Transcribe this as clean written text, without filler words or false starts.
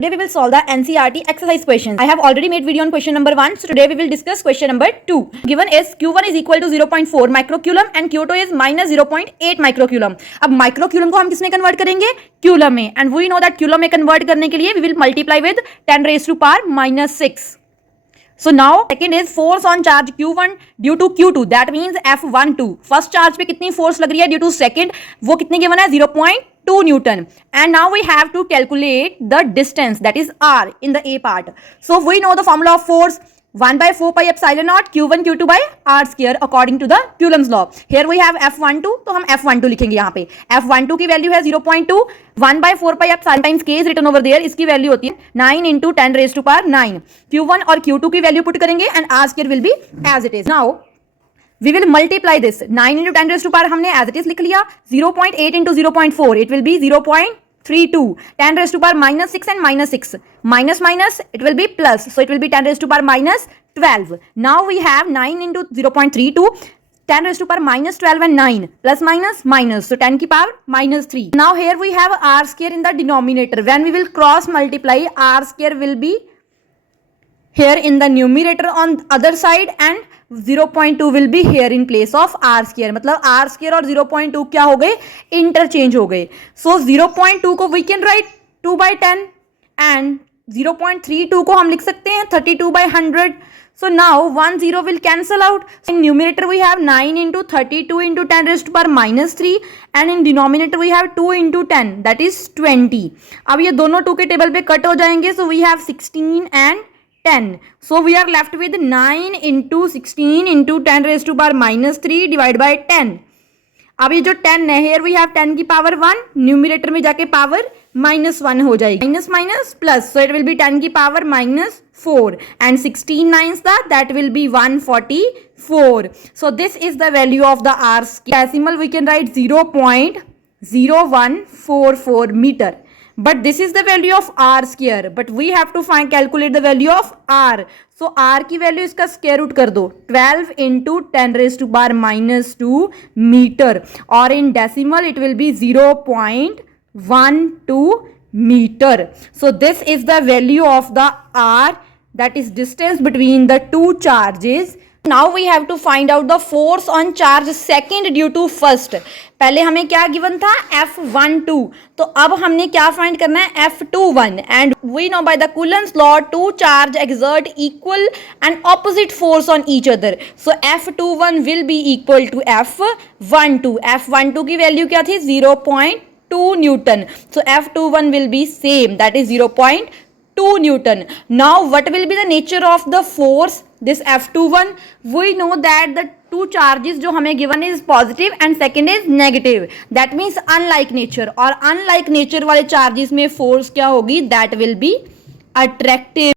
Today we will solve the NCERT exercise questions. I have already made video on question number 1. So today we will discuss question number 2. Given is Q1 is equal to 0.4 microcoulomb and Q2 is minus 0.8 microcoulomb. अब microcoulomb को हम किसमें convert करेंगे? Coulomb में. And we know that coulomb में convert करने के लिए we will multiply with 10 raised to power minus 6. So now second is force on charge Q1 due to Q2. That means F12. First charge पे कितनी force लग रही है due to second? वो कितनी given है? 0.2 Newton. And now we have to calculate the distance, that is R in the A part. So we know the formula of force 1 by 4 pi epsilon naught Q1 Q2 by R square according to the Coulomb's law. Here we have F12, तो हम F12 लिखेंगे यहाँ पे. F12 की value है 0.2, 1 by 4 pi epsilon times K is written over there. इसकी value होती है 9 into 10 raised to power 9. Q1 और Q2 की वैल्यू पुट करेंगे and R square will be as it is. Now we will multiply this. 9 into 10 raised to power हमने as it is लिख लिया. 0.8 into 0.4 it will be 0.32. 10 raised to power minus 6 and minus 6. Minus minus it will be plus. So it will be 10 raised to power minus 12. Now we have 9 into 0.32. 10 raised to power minus 12 and 9. Plus minus minus. So 10 की power minus 3. Now here we have R square in the denominator. When we will cross multiply, R square will be here in the numerator on other side and 0.2 will be here in place of R square. मतलब R square और 0.2 क्या हो गए? Interchange हो गए. So 0.2 को we can write 2 by 10 and 0.32 को हम लिख सकते हैं 32 by 100. So now 1 0 will cancel out. In numerator we have 9 into 32 into 10 raised to power minus 3 and in denominator we have 2 into 10 that is 20. अब ये दोनों 2 के टेबल पे कट हो जाएंगे. So we have 16 and 10. So we are left with 9 into 16 into 10 raised to power minus 3 divided by 10. अब ये जो 10 है here we have 10 की power 1 न्यूमिनेटर में जाके power minus 1 हो जाएगी. Minus minus plus so it will be 10 की power minus 4 and 16 nines that will be 144. So this is the value of the R square. Decimal we can write 0.0144 meter. But this is the value of R square. But we have to calculate the value of R. So R की value इसका square root कर दो 12 into 10 raised to power minus 2 meter. और in decimal it will be 0.12 meter. So this is the value of the R, that is distance between the two charges. Now we have to find out the force on charge second due to first. पहले हमें क्या given था? F12. तो अब हमने क्या find करना है? F21. And we know by the Coulomb's law two charge exert equal and opposite force on each other. So F21 will be equal to F12. F12 की वैल्यू क्या थी? 0.2 Newton. So F21 will be same, that is 0.2 Newton. Now what will be the nature of the force? This F21, we know that the two charges जो हमें given is positive and second is negative. That means unlike nature. और unlike nature वाले charges में force क्या होगी? That will be attractive.